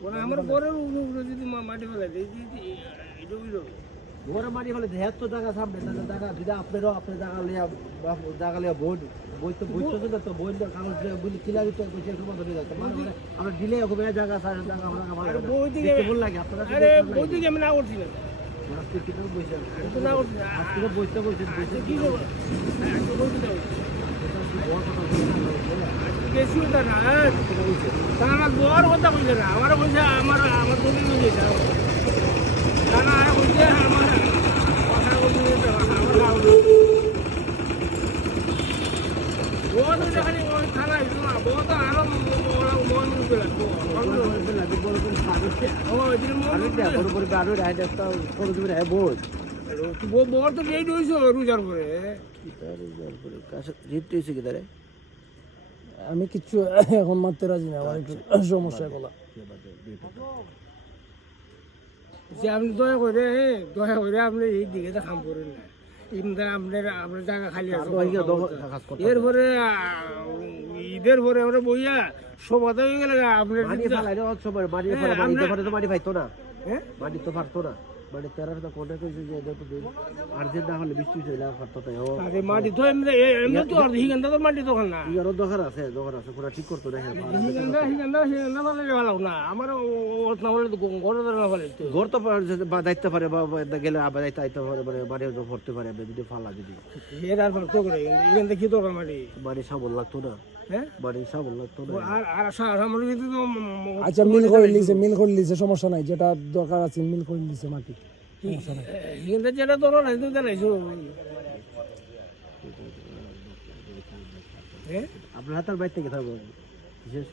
আমার ঘরের উপরে যদি মাটি ফেলে এটা বুঝলো ঘরে মাটি ফেলে দেহের তো জায়গা সামনে তাহলে জায়গা যদি আপনারও আপনার জায়গা লিয়া বই তো বুঝতেছে না তো বই কাগজ বুঝলি কিলা দিতে বসে সময় ধরে যাচ্ছে আমরা দিলে ওখানে জায়গা সারা জায়গা আমার বই দিকে কেমন লাগে আপনারা আরে বই দিকে আমি না করছি না আজকে কিভাবে বসে তো না করছি আজকে বসতে বসে কি করবো বেশি কথা না তারা বড় কথা বলছে না আমার বলছে আমার তুমি বুঝেছে তারা বলছে আমার কথা বলছে বহুত খালি থানা না বহুত আরো মন উঠে লাগতো বড় তো রেড হয়েছে রোজার পরে আমি কিছু এখন মারতে রাজি না আমার একটু সমস্যা বলা যে আপনি দয়া করে আপনি এই দিকে তো কাম করেন না আপনার জায়গা খালি আছে এরপরে ঈদের পরে আমরা বইয়া সব কথা হয়ে গেলে আপনার মাটি পাইতো না মাটি তো পারতো না মানে তেরার তো কোনে কইছে যে এটা তো আর্জেন্ট না হলে বৃষ্টি হইলা পারতো তাই আরে মাটি তো এমনি তো আর হিগন্দা তো মাটি তো না ইয়ার দরকার আছে পুরো ঠিক করতে না হিগন্দা ভালো না আমার না হলে ঘর না ভালো ঘর তো দায়িত্ব পারে বা গেলে আবার দায়িত্ব আইতে পারে মানে বাড়ি ভরতে পারে যদি ফালা যদি এর আর তো করে এখান কি দরকার মাটি বাড়ি সাবল লাগতো না হ্যাঁ বাড়ি সাবল লাগতো না আর সামনে তো আচ্ছা মিল করে লিছে সমস্যা নাই যেটা দরকার আছে মিল করে লিছে মাটি সমস্যা নাই হিগন্দা যেটা দরকার আছে তো জানাইছো হ্যাঁ আপনার হাতের বাইর থেকে থাকবো বিশেষ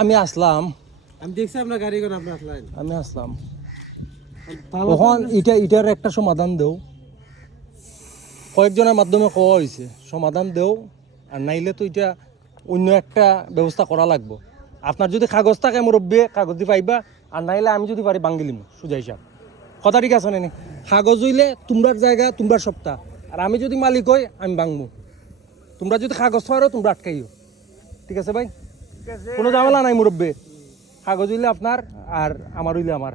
আমি আসলাম আমি দেখছি আপনার গাড়ি করে আপনি আসলেন আমি আসলাম তখন এটার একটা সমাধান দেও কয়েকজনের মাধ্যমে কোয়া হয়েছে সমাধান দেও আর নাইলে তো এটা অন্য একটা ব্যবস্থা করা লাগবে আপনার যদি কাগজ থাকে মুরব্বী কাগজ দিয়ে পাইবা আর নাইলে আমি যদি পারি বাঙ্গিলিম সুজা হিসাব কথা ঠিক আছে না কাগজ হইলে তোমরার জায়গা তোমরা সপ্তাহ আর আমি যদি মালিক হই আমি ভাঙবো তোমরা যদি কাগজ পারো তোমরা আটকাইও ঠিক আছে ভাই কোনো ঝামেলা নাই মুরব্বী কাগজ হইলে আপনার আর আমার হইলে আমার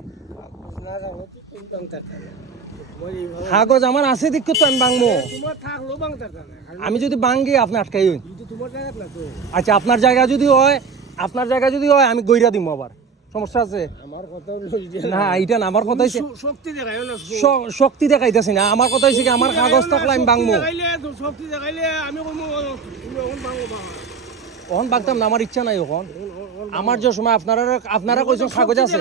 কাগজ আমার আছে দিক তো আমি ভাঙবো আমি যদি ভাঙি আপনি আটকাই হই আচ্ছা আপনার জায়গা যদি হয় আমি গইরা দিব আবার সমস্যা আছে না এটা না আমার কথা হইছে শক্তি দেখাইতেছি না আমার কথা হইছে কি আমার কাগজ থাকলে আমি ভাঙবো ওখান ভাঙতাম না আমার ইচ্ছা নাই ওখান আমার যে সময় আপনারা কইছেন কাগজ আছে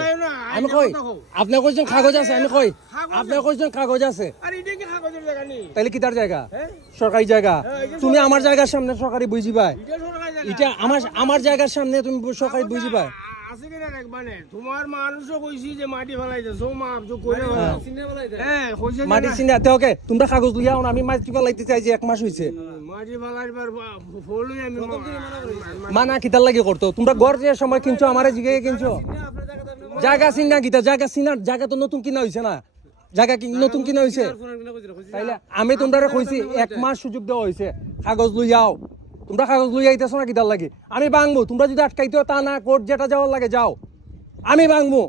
আমি কই আপনি কইছেন কাগজ আছে আমি কই আপনি কইছেন কাগজ আছে তাইলে কি তার জায়গা সরকারি জায়গা তুমি আমার জায়গার সামনে সরকারি বুঝিবা এটা আমার জায়গার সামনে তুমি সরকারি বুঝিবা আছে কিনা একবারে তোমার মানুষও কইছি যে মাটি ফেলাইতেছো মাপ যে কইরা হ্যাঁ কইছে মাটি চিনাতে ওকে তোমরা কাগজ লিয়াও না আমি মাটি ফেলাইতে চাই যে এক মাস হইছে মাটি ফেলাইবার ফলই আমি মানা কিতার লাগি করতো তোমরা ঘর যে সময় কিনছো আমারে জিগে কিনছো জায়গা চিনা কিতা জায়গা তো নতুন কিনা হইছে না জায়গা কি নতুন কিনা হইছে তাইলে আমি তোমরা কইছি এক মাস সুযোগ দেওয়া হইছে কাগজ লইয়াও তোমরা কাগজ লই আইতেছো না কিতার লাগে আমি ভাঙবো তোমরা যদি আটকাইতে তা না কোর্ট যেটা যাওয়ার লাগে যাও আমি ভাঙবো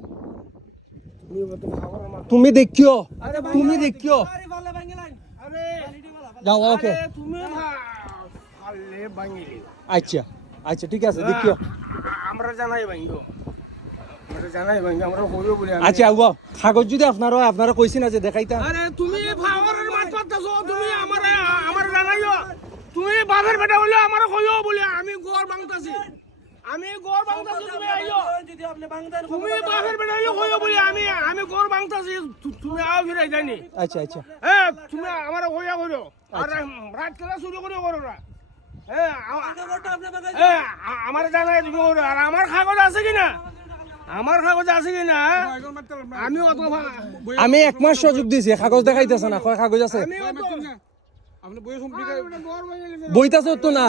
তুমি দেখিও যাও ওকে আচ্ছা ঠিক আছে দেখিও আমরা জানাই ভাঙবো আমরা হইও বলে আচ্ছা আও কাগজ যদি আপনারা কইছি না যে দেখাইতা আরে তুমি ফাওয়ারের মাছ পাতাছো তুমি আমার জানাইও তুমি বাপের বেটা হইলো আমার কইও বলে আমি গড় ভাঙতাছি তুমি আইও যদি আপনি ভাঙতেন তুমি বাপের বেটা হইলো কইও বলে আমি গড় ভাঙতাছি তুমি আও ফিরাই যাইনি আচ্ছা তুমি আমার কইয়া কইরো আর রাত খেলা শুরু করে করোরা আমার জানাই তুমি আর আমার কাগজ আছে কিনা আমি এক মাস সুযোগ দিছি কাগজ দেখাইতেছে না কয় কাগজ আছে বইতাছে তো না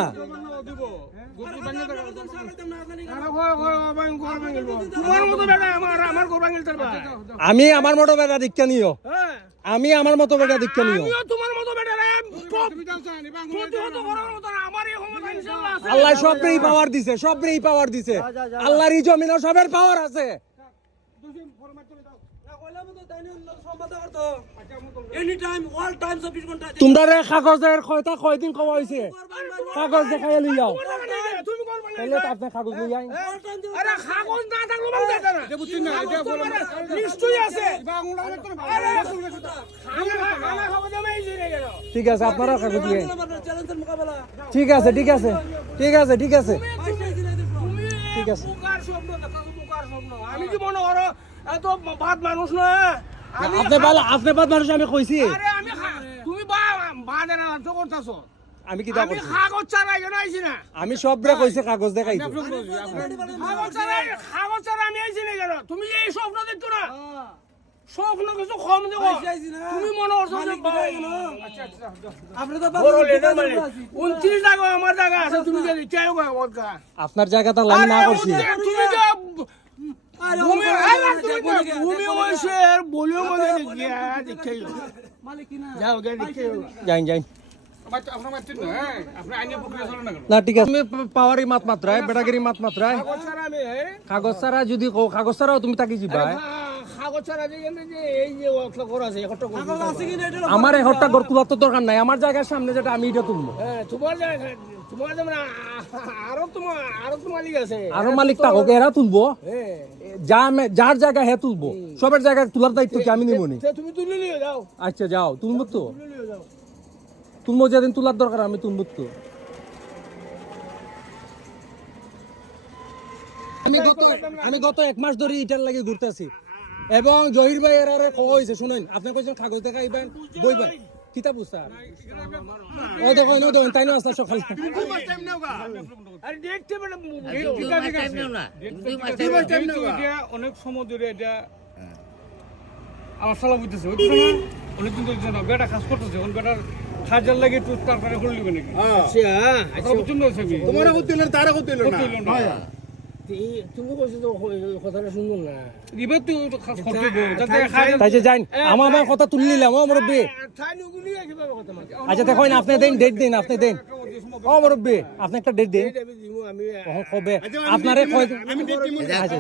আমি আমার মতো বেটা দীক্ষা নিও প্রতিহত করার মতো আমার এই ক্ষমতা ইনশাআল্লাহ আছে। আল্লাহ সবরেই পাওয়ার দিছে, সবরেই পাওয়ার দিছে। আল্লাহর এই জমিনে সবের পাওয়ার আছে। তোমরা রে কাগজের কয়দিন কওয়া হইছে, কাগজ দেখাই লই যাও। তুমি করবা না তাহলে তো আপনি কাগজ লই যাই। আরে কাগজ না থাকলে বাংলা যেতে না নিশ্চয়ই আছে আরে খানা খাওয়া যাবে এই জিনিস কেন ঠিক আছে, আপনারা কাগজ লই যাই। ঠিক আছে, ঠিক আছে, ঠিক আছে, ঠিক আছে। ঠিক আছে। বুকার স্বপ্ন দেখা বুকার স্বপ্ন আমি কি মনে করো এত ভাত মানুষ নয় আমি আপনি বাদ মানুষ আমি কইছি। আরে আমি তুমি বাদের অর্থ করতেছো আমি কি দা আমি করছি? কাগজ ছাড়াই কেন আইছি না আমি সবরে কইছে কাগজ দেখাইতে। কাগজ ছাড়া আমি আইছি না কেন তুমি এই স্বপ্ন দেখছো না স্বপ্ন কিছু কম দেখো তুমি মনে করছো যে আপনি তো বড় leader মানে 29 জায়গা আমার জায়গা আছে তুমি যে চাইও গো বদকা আপনার জায়গাটা আমি না করছি। তুমি যে ভূমি হয়েছে বলিও মনে গিয়া দেখে যাও গে দেখে যাই যাই। না ঠিক আছে, তুমি পাওয়ারই মাত মাত্রায়, বেটাগিরি মাত মাত্রায়। কাগজ ছাড়া আমি কাগজ ছাড়া যদি কও, কাগজ ছাড়াও তুমি তাকে যাবা। কাগজ ছাড়া যেখানে যে এই যে ওয়াকটা করা আছে একটা কাগজ আছে কি আমার একটা ঘর তোলার তো দরকার নাই, আমার জায়গার সামনে যেটা আমি এটা তুলবো। তোমার জায়গা তোমার যেমন আরো তো মালিক আছে আরো মালিক থাকুক, এরা তুলবো। যার জায়গা হে তুলবো, সবের জায়গায় তোলার দায়িত্ব কি আমি নিব নি? তুমি তুলে নিয়ে যাও আচ্ছা যাও, তুলবো তো, তুলে নিয়ে যাও তুলবো যেদিন তোলার দরকার আমি তুলবো তো। আমি গত 1 মাস ধরে ইটার লাগে ঘুরতেছি এবং জহির ভাই এর আরে কওয়া হয়েছে, শুনেন আপনি কইছেন কাগজ দেখাইবেন বইবেন কিতাব বুঝা ও দেখুন ও দেখুন তাই না আসা সকাল আরে দেখতে মানে অনেক সময় ধরে এটা আমার সালা বুঝতেছে অনেকদিন ধরে জানো বেটা কাজ করতেছে এখন বেটার কাজের লাগে একটু তাড়াতাড়ি করে লিবে নাকি আচ্ছা বুঝুন না ছবি তোমার করতে হইলেন তারা করতে হইলেন না তুমি কইছো তো কথাটা শুনুন না এবার তুই তো কাজ করতে হবে যাতে খাই তাই যে যাই আমার কথা তুলে নিলাম ও মুরব্বী। তাই নুগুলি কিভাবে কথা মাঝে আচ্ছা দেখুন আপনি দেন, ডেট দিন, আপনি দেন ও মুরব্বী, আপনি একটা ডেট দিন। আমি কবে আপনারে কয় আমি দেখি আচ্ছা।